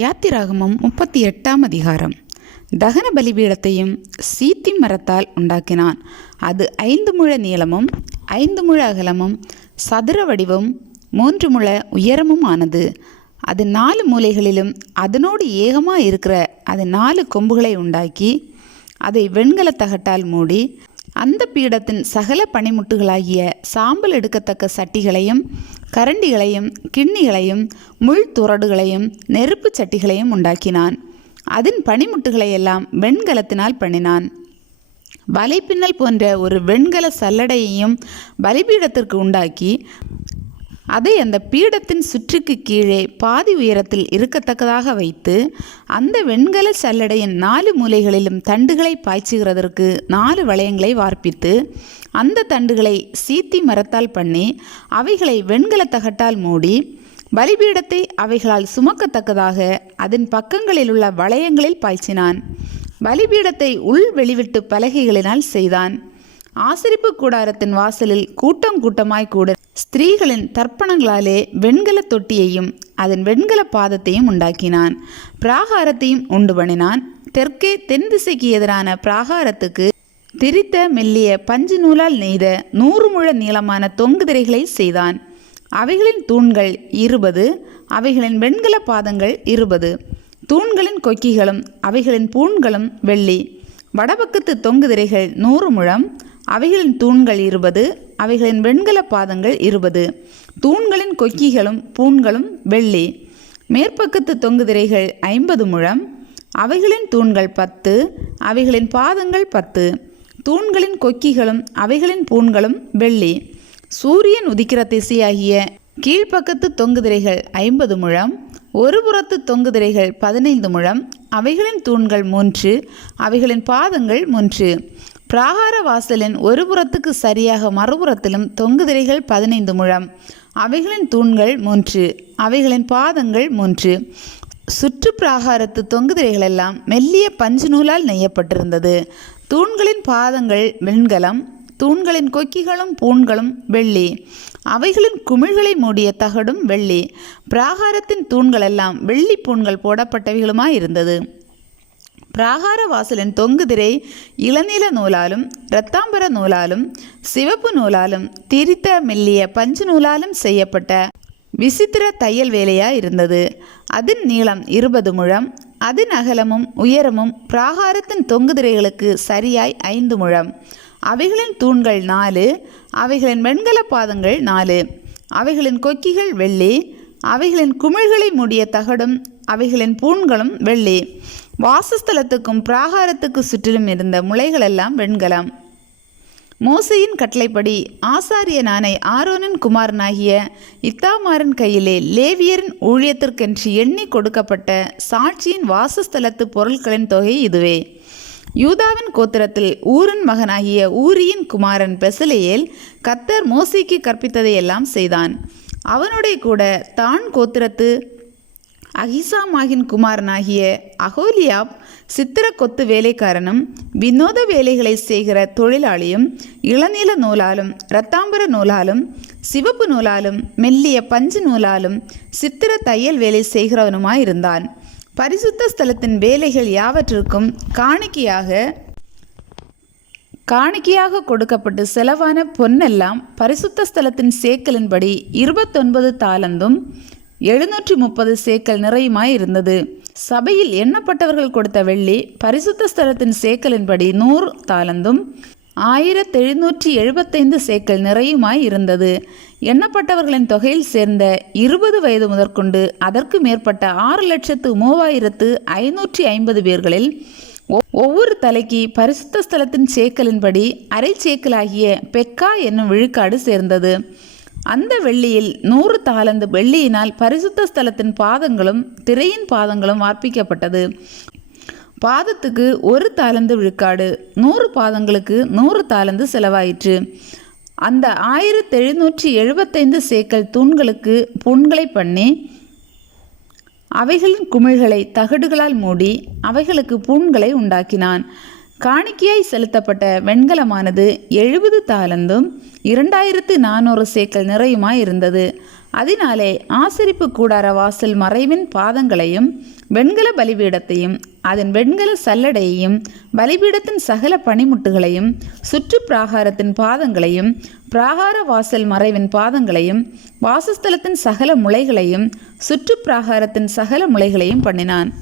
யாத்திராகமம் 38ஆம் அதிகாரம். தகன பலிபீடத்தையும் சீத்தி மரத்தால் உண்டாக்கினான். அது 5 முழ நீளமும் 5 முழ அகலமும் சதுர வடிவும் 3 முழ உயரமும் ஆனது. அது 4 மூலைகளிலும் அதனோடு ஏகமாக இருக்கிற அது 4 கொம்புகளை உண்டாக்கி அதை வெண்கலத் தகட்டால் மூடி அந்த பீடத்தின் சகல பனிமுட்டுகளாகிய சாம்பல் எடுக்கத்தக்க சட்டிகளையும் கரண்டிகளையும் கிண்ணிகளையும் முள் துறடுகளையும் நெருப்பு சட்டிகளையும் உண்டாக்கினான். அதன் பனிமுட்டுகளையெல்லாம் வெண்கலத்தினால் பண்ணினான். வலைப்பின்னல் போன்ற ஒரு வெண்கல சல்லடையையும் பலிபீடத்திற்கு உண்டாக்கி அதை அந்த பீடத்தின் சுற்றுக்கு கீழே பாதி உயரத்தில் இருக்கத்தக்கதாக வைத்து அந்த வெண்கல சல்லடையின் 4 மூலைகளிலும் தண்டுகளை பாய்ச்சுகிறதற்கு 4 வளையங்களை வார்ப்பித்து அந்த தண்டுகளை சீத்தி மரத்தால் பண்ணி அவைகளை வெண்கல தகட்டால் மூடி பலிபீடத்தை அவைகளால் சுமக்கத்தக்கதாக அதன் பக்கங்களில் உள்ள வளையங்களில் பாய்ச்சினான். பலிபீடத்தை உள் வெளிவிட்டு பலகைகளினால் செய்தான். ஆசரிப்பு கூடாரத்தின் வாசலில் கூட்டம் கூட்டமாய் கூட ஸ்திரீகளின் தர்ப்பணங்களாலே வெண்கல தொட்டியையும் அதன் வெண்கல பாதத்தையும் உண்டாக்கினான். பிராகாரத்தையும் உண்டு பண்ணினான். தெற்கே தென் திசைக்கு எதிரான பிராகாரத்துக்கு திரித்த மெல்லிய பஞ்சு நூலால் நெய்த 100 முழ நீளமான தொங்கு திரைகளை செய்தான். அவைகளின் தூண்கள் 20, அவைகளின் வெண்கல பாதங்கள் 20. தூண்களின் கொக்கிகளும் அவைகளின் பூண்களும் வெள்ளி. வடபக்கத்து தொங்கு திரைகள் 100 முழம், அவைகளின் தூண்கள் 20, அவைகளின் வெண்கல பாதங்கள் 20. தூண்களின் கொக்கிகளும் பூண்களும் வெள்ளி. மேற்பக்கத்து தொங்கு திரைகள் 50 முழம், அவைகளின் தூண்கள் 10, அவைகளின் பாதங்கள் 10. தூண்களின் கொக்கிகளும் அவைகளின் பூண்களும் வெள்ளி. சூரியன் உதிக்கிற திசையாகிய கீழ்ப்பக்கத்து தொங்கு திரைகள் 50 முழம், ஒரு புறத்து தொங்கு திரைகள் 15 முழம், அவைகளின் தூண்கள் 3, அவைகளின் பாதங்கள் 3. பிராகார வாசலின் ஒரு புறத்துக்கு சரியாக மறுபுறத்திலும் தொங்கு திரைகள் 15 முழம், அவைகளின் தூண்கள் 3, அவைகளின் பாதங்கள் 3. சுற்று பிராகாரத்து தொங்கு திரைகளெல்லாம் மெல்லிய பஞ்சு நூலால் நெய்யப்பட்டிருந்தது. தூண்களின் பாதங்கள் வெண்கலம், தூண்களின் கொக்கிகளும் பூண்களும் வெள்ளி. அவைகளின் குமிழ்களை மூடிய தகடும் வெள்ளி. பிராகாரத்தின் தூண்களெல்லாம் வெள்ளி பூண்கள் போடப்பட்டவைகளுமாயிருந்தது. பிராகார வாசலின் தொங்கு திரை இளநீல நூலாலும் இரத்தாம்பர நூலாலும் சிவப்பு நூலாலும் திரித்த மெல்லிய பஞ்சு நூலாலும் செய்யப்பட்ட விசித்திர தையல் வேலையாயிருந்தது. அதன் நீளம் 20 முழம், அதன் அகலமும் உயரமும் பிராகாரத்தின் தொங்கு திரைகளுக்கு சரியாய் 5 முழம். அவைகளின் தூண்கள் 4, அவைகளின் வெண்கல பாதங்கள் 4. அவைகளின் கொக்கிகள் வெள்ளி. அவைகளின் குமிழ்களை மூடிய தகடும் அவைகளின் பூண்களும் வெள்ளி. வாசஸ்தலத்துக்கும் பிராகாரத்துக்கு சுற்றிலும் இருந்த முளைகளெல்லாம் வெண்கலம். மோசையின் கட்டளைப்படி ஆசாரியனான ஆரோனின் குமாரனாகிய இத்தாமாரின் கையிலே லேவியரின் ஊழியத்திற்கென்று எண்ணி கொடுக்கப்பட்ட சாட்சியின் வாசஸ்தலத்து பொருட்களின் தொகை இதுவே. யூதாவின் கோத்திரத்தில் ஊரின் மகனாகிய ஊரியின் குமாரன் பெசலெயேல் கர்த்தர் மோசேக்கு கற்பித்ததையெல்லாம் செய்தான். அவனுடைய கூட தான் கோத்திரத்து அகிசாமாகின் குமாரனாகிய அகோலியாப் சித்திர கொத்து வேலைக்காரனும் வினோத வேலைகளை செய்கிற தொழிலாளியும் இளநீல நூலாலும் இரத்தாம்பர நூலாலும் சிவப்பு நூலாலும் மெல்லிய பஞ்சு நூலாலும் சித்திர தையல் வேலை செய்கிறவனுமாயிருந்தான். பரிசுத்த ஸ்தலத்தின் வேலைகள் யாவற்றிற்கும் காணிக்கையாக கொடுக்கப்பட்டு செலவான பொன்னெல்லாம் பரிசுத்த ஸ்தலத்தின் சேக்கலின்படி 29 தாலந்தும் 730 சேக்கல் நிறையுமாய் இருந்தது. சபையில் எண்ணப்பட்டவர்கள் கொடுத்த வெள்ளி பரிசுத்த ஸ்தலத்தின் சேக்கலின்படி 100 தாலந்தும் 1775 சேக்கல் நிறையுமாய் இருந்தது. எண்ணப்பட்டவர்களின் தொகையில் சேர்ந்த 20 வயது முதற்கொண்டு அதற்கு மேற்பட்ட 6,03,550 பேர்களில் ஒவ்வொரு தலைக்கு பரிசுத்த ஸ்தலத்தின் சேக்கலின்படி அரை சேக்கலாகிய பெக்கா என்னும் விழுக்காடு சேர்ந்தது. அந்த வெள்ளியில் 100 தாலந்து வெள்ளியினால் பரிசுத்த ஸ்தலத்தின் பாதங்களும் திரையின் பாதங்களும் வார்ப்பிக்கப்பட்டது. பாதத்துக்கு 1 தாலந்து விழுக்காடு, 100 பாதங்களுக்கு 100 தாலந்து செலவாயிற்று. அந்த 1775 சேக்கல் தூண்களுக்கு புண்களை பண்ணி அவைகளின் குமிழ்களை தகடுகளால் மூடி அவைகளுக்கு பூண்களை உண்டாக்கினான். காணிக்கையாய் செலுத்தப்பட்ட வெண்கலமானது 70 தாலந்தும் 2400 சேக்கல் நிறையுமாய் இருந்தது. அதனாலே ஆசரிப்பு கூடார வாசல் மறைவின் பாதங்களையும் வெண்கல பலிபீடத்தையும் அதன் வெண்கல சல்லடையையும் பலிபீடத்தின் சகல பணிமுட்டுகளையும் சுற்று பிராகாரத்தின் பாதங்களையும் பிராகார வாசல் மறைவின் பாதங்களையும் வாசஸ்தலத்தின் சகல முளைகளையும் சுற்று பிராகாரத்தின் சகல முளைகளையும் பண்ணினான்.